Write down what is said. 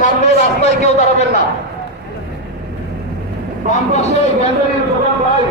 সামনে রাস্তায় কেউ দাঁড়াবেন না। বাম পাশে গ্যালারির দোকান ভাই